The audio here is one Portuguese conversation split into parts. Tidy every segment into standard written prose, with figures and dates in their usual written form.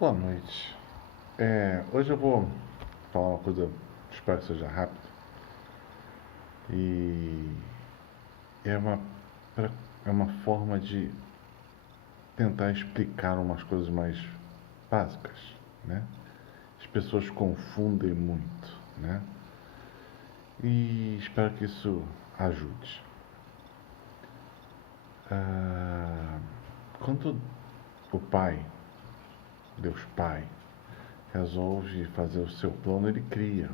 Boa noite. Hoje eu vou falar uma coisa, espero que seja rápido. E é uma, pra- é uma forma de tentar explicar umas coisas mais básicas, né? As pessoas confundem muito, né? E espero que isso ajude. Quando o Pai, Deus Pai, resolve fazer o seu plano, ele cria.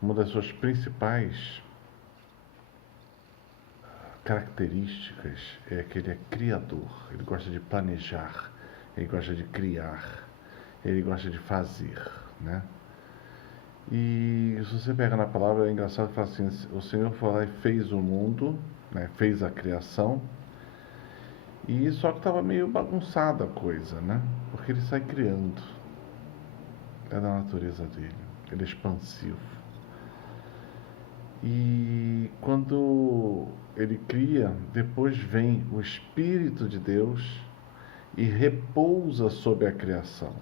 Uma das suas principais características é que ele é criador, ele gosta de planejar, ele gosta de criar, ele gosta de fazer, né? E se você pega na palavra, é engraçado que fala assim, o Senhor foi lá e fez o mundo, né? Fez a criação, e só que estava meio bagunçada a coisa, né? Porque ele sai criando, é da natureza dele, ele é expansivo. E quando ele cria, depois vem o Espírito de Deus e repousa sobre a criação.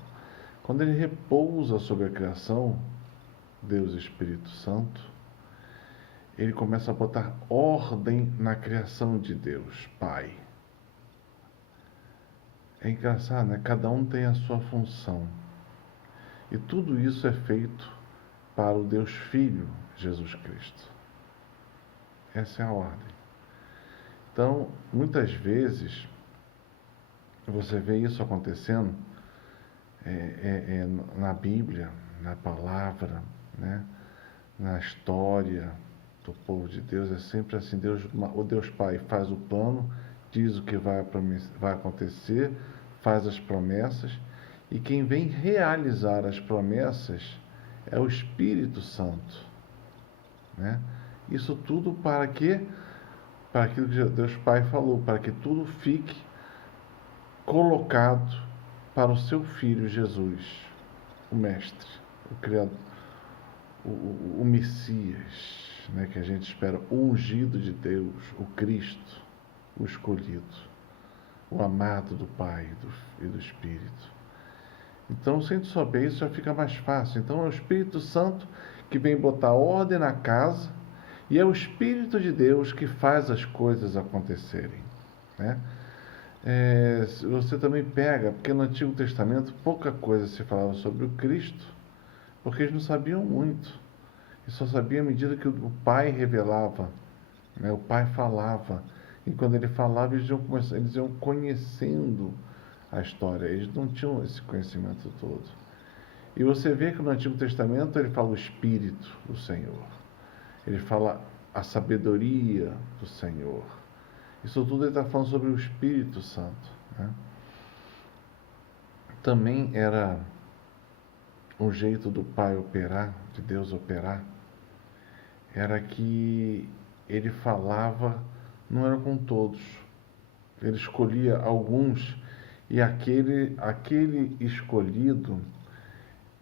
Quando ele repousa sobre a criação, Deus Espírito Santo, ele começa a botar ordem na criação de Deus, Pai. É engraçado, né? Cada um tem a sua função. E tudo isso é feito para o Deus Filho, Jesus Cristo. Essa é a ordem. Então, muitas vezes, você vê isso acontecendo na Bíblia, na palavra, né? Na história do povo de Deus. É sempre assim: o Deus Pai faz o plano, diz o que vai acontecer, faz as promessas, e quem vem realizar as promessas é o Espírito Santo, né? Isso tudo para quê? Para aquilo que Deus Pai falou, para que tudo fique colocado para o seu Filho Jesus, o Mestre, o Criador, o Messias, né, que a gente espera, o ungido de Deus, o Cristo, o escolhido, o amado do Pai e do Espírito. Então, sem saber isso, já fica mais fácil. Então, é o Espírito Santo que vem botar ordem na casa, e é o Espírito de Deus que faz as coisas acontecerem, né? Você também pega, porque no Antigo Testamento pouca coisa se falava sobre o Cristo, porque eles não sabiam muito, e só sabiam à medida que o Pai revelava, né? O Pai falava, e quando ele falava, eles iam conhecendo a história, eles não tinham esse conhecimento todo. E você vê que no Antigo Testamento ele fala o Espírito do Senhor, ele fala a sabedoria do Senhor. Isso tudo ele está falando sobre o Espírito Santo, né? Também era um jeito do Pai operar, de Deus operar, era que ele falava, não era com todos, ele escolhia alguns, e aquele escolhido,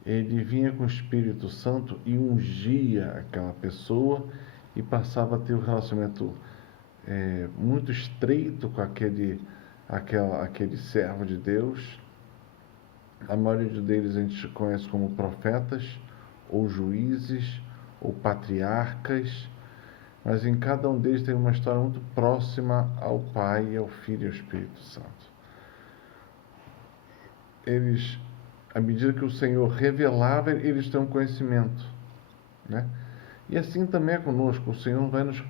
ele vinha com o Espírito Santo e ungia aquela pessoa e passava a ter um relacionamento muito estreito com aquele servo de Deus. A maioria deles a gente conhece como profetas, ou juízes, ou patriarcas, mas em cada um deles tem uma história muito próxima ao Pai, ao Filho e ao Espírito Santo. Eles, à medida que o Senhor revelava, eles têm um conhecimento, né? E assim também é conosco, o Senhor vai nos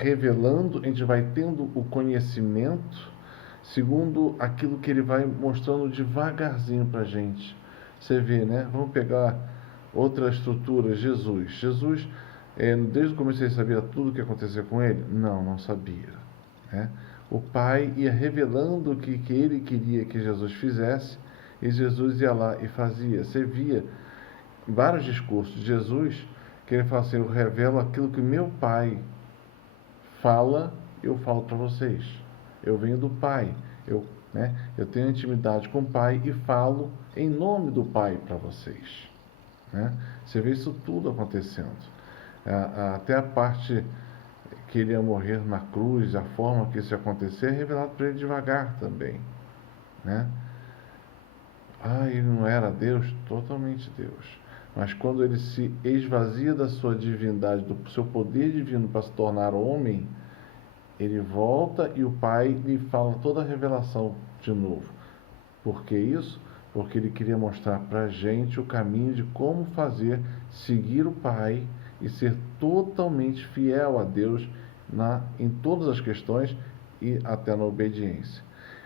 revelando, a gente vai tendo o conhecimento segundo aquilo que ele vai mostrando devagarzinho para a gente. Você vê, né? Vamos pegar outra estrutura, Jesus, desde o começo ele sabia tudo o que acontecia com ele? Não sabia, né? O Pai ia revelando o que ele queria que Jesus fizesse, e Jesus ia lá e fazia. Você via vários discursos de Jesus que ele fala assim: eu revelo aquilo que meu Pai fala, eu falo para vocês. Eu venho do Pai, eu tenho intimidade com o Pai e falo em nome do Pai para vocês, né? Você vê isso tudo acontecendo. Até a parte que ele ia morrer na cruz, a forma que isso ia acontecer, é revelado para ele devagar também, né? Ele não era Deus? Totalmente Deus. Mas quando ele se esvazia da sua divindade, do seu poder divino para se tornar homem, ele volta e o Pai lhe fala toda a revelação de novo. Por que isso? Porque ele queria mostrar para a gente o caminho de como fazer, seguir o Pai e ser totalmente fiel a Deus em todas as questões e até na obediência.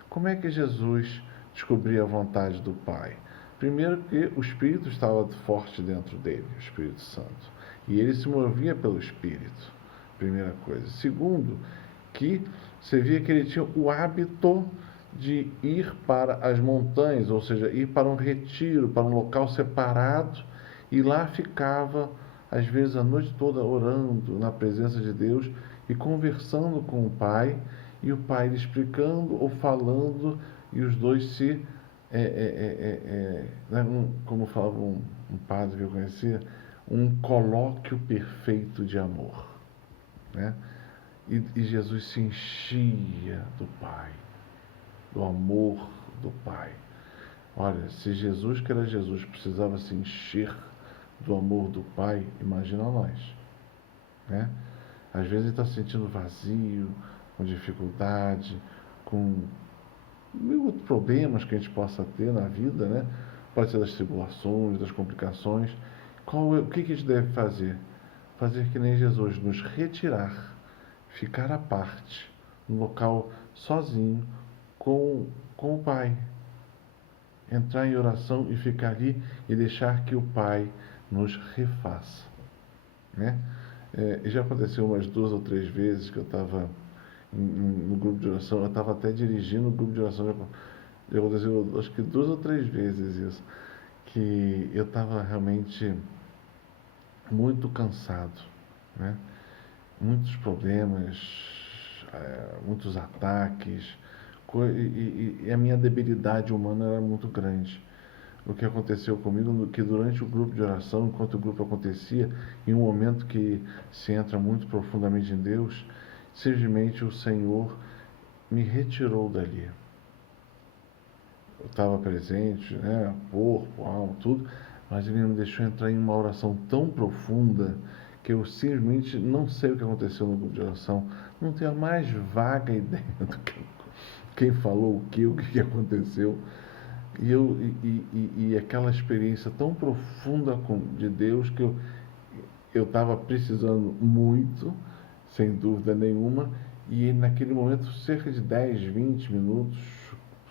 Como é que Jesus descobria a vontade do Pai? Primeiro que o Espírito estava forte dentro dele, o Espírito Santo. E ele se movia pelo Espírito, primeira coisa. Segundo, que você via que ele tinha o hábito de ir para as montanhas, ou seja, ir para um retiro, para um local separado, e lá ficava, às vezes, a noite toda orando na presença de Deus e conversando com o Pai, e o Pai lhe explicando ou falando, e os dois se como falava um padre que eu conhecia, um colóquio perfeito de amor, né? E Jesus se enchia do Pai, do amor do Pai. Olha, se Jesus, que era Jesus, precisava se encher do amor do Pai, imagina nós, né? Às vezes ele está se sentindo vazio, com dificuldade, com mil outros problemas que a gente possa ter na vida, né? Pode ser das tribulações, das complicações. O que a gente deve fazer? Fazer que nem Jesus, nos retirar, ficar à parte, no local sozinho, com o Pai. Entrar em oração e ficar ali e deixar que o Pai nos refaça, né? Já aconteceu umas 2 ou 3 vezes que eu estava no grupo de oração, eu estava até dirigindo o grupo de oração, já aconteceu acho que 2 ou 3 vezes isso, que eu estava realmente muito cansado, né? Muitos problemas, muitos ataques, e a minha debilidade humana era muito grande. O que aconteceu comigo, que durante o grupo de oração, enquanto o grupo acontecia, em um momento que se entra muito profundamente em Deus, simplesmente o Senhor me retirou dali. Eu estava presente, né, corpo, alma, tudo, mas ele me deixou entrar em uma oração tão profunda que eu simplesmente não sei o que aconteceu no grupo de oração, não tenho a mais vaga ideia do que quem falou o que aconteceu. E aquela experiência tão profunda de Deus que eu estava precisando muito, sem dúvida nenhuma, e naquele momento, cerca de 10, 20 minutos,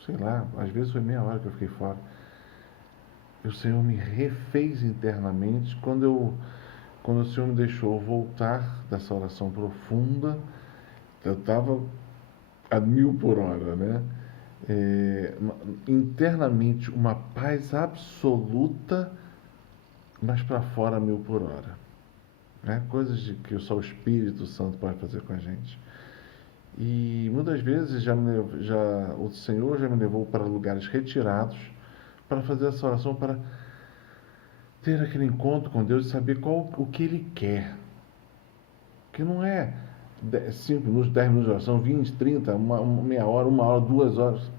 sei lá, às vezes foi meia hora que eu fiquei fora, o Senhor me refez internamente. Quando o Senhor me deixou voltar dessa oração profunda, eu estava a 1000 por hora, né? Internamente uma paz absoluta, mas para fora a 1000 por hora, né? Coisas que só o Espírito Santo pode fazer com a gente. E muitas vezes o Senhor já me levou para lugares retirados para fazer essa oração, para ter aquele encontro com Deus e saber o que Ele quer. Que não é 5 minutos, 10 minutos de oração, 20, 30, meia hora, 1 hora, 2 horas.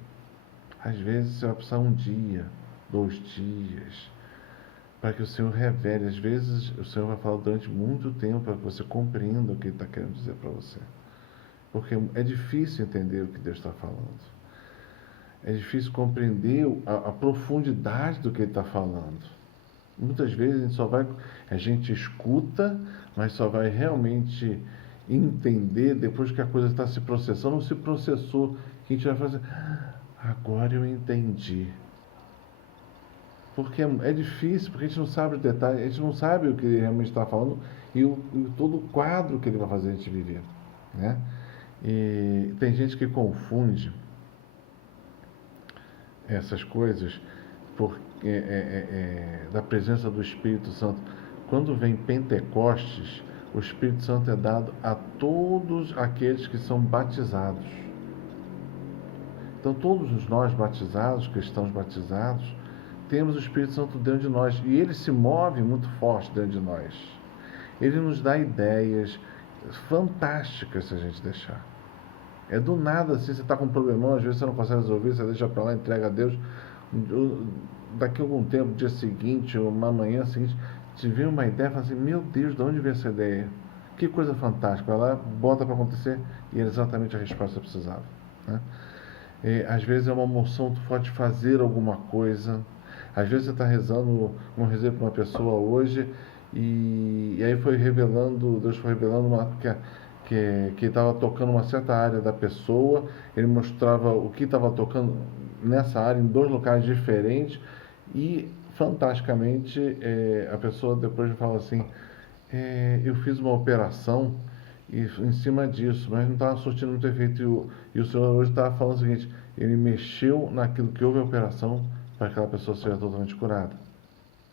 Às vezes você vai precisar 1 dia, 2 dias, para que o Senhor revele. Às vezes o Senhor vai falar durante muito tempo para que você compreenda o que Ele está querendo dizer para você. Porque é difícil entender o que Deus está falando. É difícil compreender a profundidade do que Ele está falando. Muitas vezes a gente escuta, mas só vai realmente entender depois que a coisa está se processando, ou se processou, que a gente vai fazer, agora eu entendi. Porque é difícil, porque a gente não sabe os detalhes, a gente não sabe o que ele realmente está falando e todo o quadro que ele vai fazer a gente viver, né? E tem gente que confunde essas coisas da presença do Espírito Santo. Quando vem Pentecostes, o Espírito Santo é dado a todos aqueles que são batizados. Então todos nós batizados, cristãos batizados, temos o Espírito Santo dentro de nós, e ele se move muito forte dentro de nós. Ele nos dá ideias fantásticas se a gente deixar. É do nada assim, você está com um problemão, às vezes você não consegue resolver, você deixa para lá, entrega a Deus. daqui a algum tempo, dia seguinte, ou uma manhã seguinte, te vem uma ideia e fala assim, meu Deus, de onde veio essa ideia? Que coisa fantástica. Vai lá, bota para acontecer e era exatamente a resposta que você precisava. Né? Às vezes é uma emoção, tu pode fazer alguma coisa. Às vezes você está rezando, como eu rezei para uma pessoa hoje, e aí foi revelando, Deus foi revelando que estava tocando uma certa área da pessoa, ele mostrava o que estava tocando nessa área em dois locais diferentes, e fantasticamente a pessoa depois fala assim, eu fiz uma operação em cima disso, mas não estava surtindo muito efeito. E o senhor hoje estava falando o seguinte: ele mexeu naquilo que houve a operação para que aquela pessoa seja totalmente curada.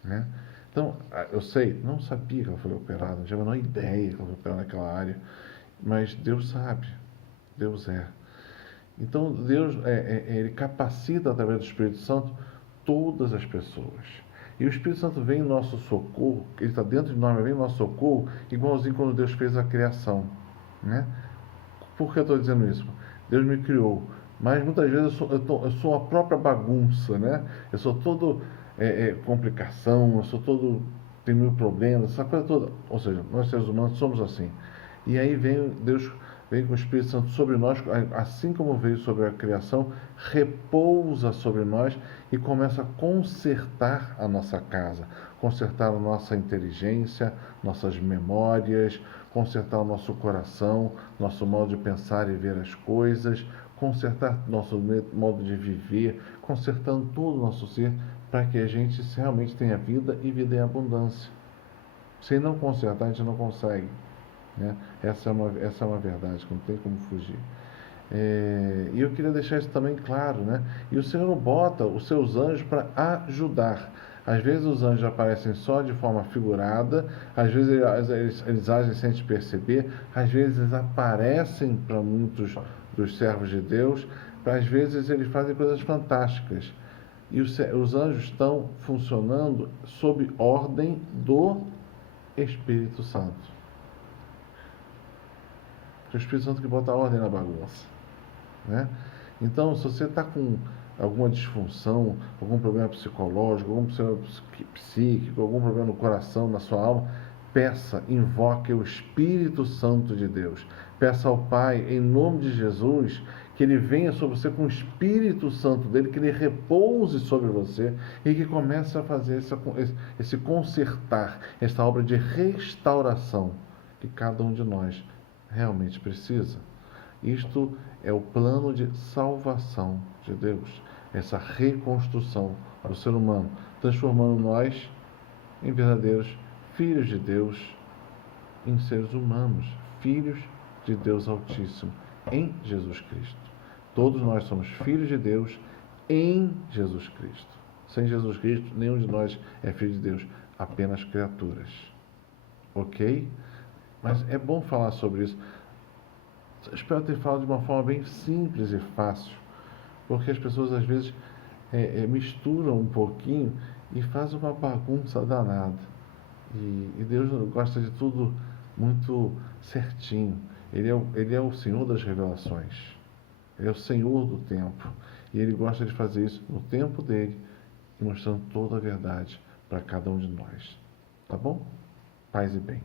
Né? Então, eu sei, não sabia que ela foi operada, não tinha a menor ideia que ela foi operada naquela área, mas Deus sabe, Deus é. Então, Deus, ele capacita através do Espírito Santo todas as pessoas. E o Espírito Santo vem em nosso socorro, ele está dentro de nós, mas vem em nosso socorro, igualzinho quando Deus fez a criação. Né? Por que eu estou dizendo isso? Deus me criou, mas muitas vezes eu sou a própria bagunça, né? Eu sou todo complicação, eu sou todo, tem mil problemas, essa coisa toda. Ou seja, nós seres humanos somos assim. E aí Deus vem com o Espírito Santo sobre nós, assim como veio sobre a criação, repousa sobre nós e começa a consertar a nossa casa, consertar a nossa inteligência, nossas memórias, consertar o nosso coração, nosso modo de pensar e ver as coisas, consertar nosso modo de viver, consertando todo o nosso ser, para que a gente realmente tenha vida e vida em abundância. Se não consertar, a gente não consegue. Né? Essa é uma verdade, que não tem como fugir. E eu queria deixar isso também claro, né? E o Senhor bota os seus anjos para ajudar. Às vezes os anjos aparecem só de forma figurada, às vezes eles agem sem te perceber, às vezes eles aparecem para muitos dos servos de Deus, às vezes eles fazem coisas fantásticas. E os anjos estão funcionando sob ordem do Espírito Santo. É o Espírito Santo que bota a ordem na bagunça. Né? Então, se você está com alguma disfunção, algum problema psicológico, algum problema psíquico, algum problema no coração, na sua alma, peça, invoque o Espírito Santo de Deus. Peça ao Pai, em nome de Jesus, que Ele venha sobre você com o Espírito Santo dele, que Ele repouse sobre você e que comece a fazer esse consertar, essa obra de restauração que cada um de nós realmente precisa. Isto é o plano de salvação de Deus, essa reconstrução do ser humano, transformando nós em verdadeiros filhos de Deus, em seres humanos, filhos de Deus Altíssimo, em Jesus Cristo. Todos nós somos filhos de Deus em Jesus Cristo. Sem Jesus Cristo, nenhum de nós é filho de Deus, apenas criaturas. Ok? Mas é bom falar sobre isso. Espero ter falado de uma forma bem simples e fácil, porque as pessoas às vezes misturam um pouquinho e fazem uma bagunça danada. E Deus gosta de tudo muito certinho. Ele é o Senhor das revelações. Ele é o Senhor do tempo. E Ele gosta de fazer isso no tempo dele, mostrando toda a verdade para cada um de nós. Tá bom? Paz e bem.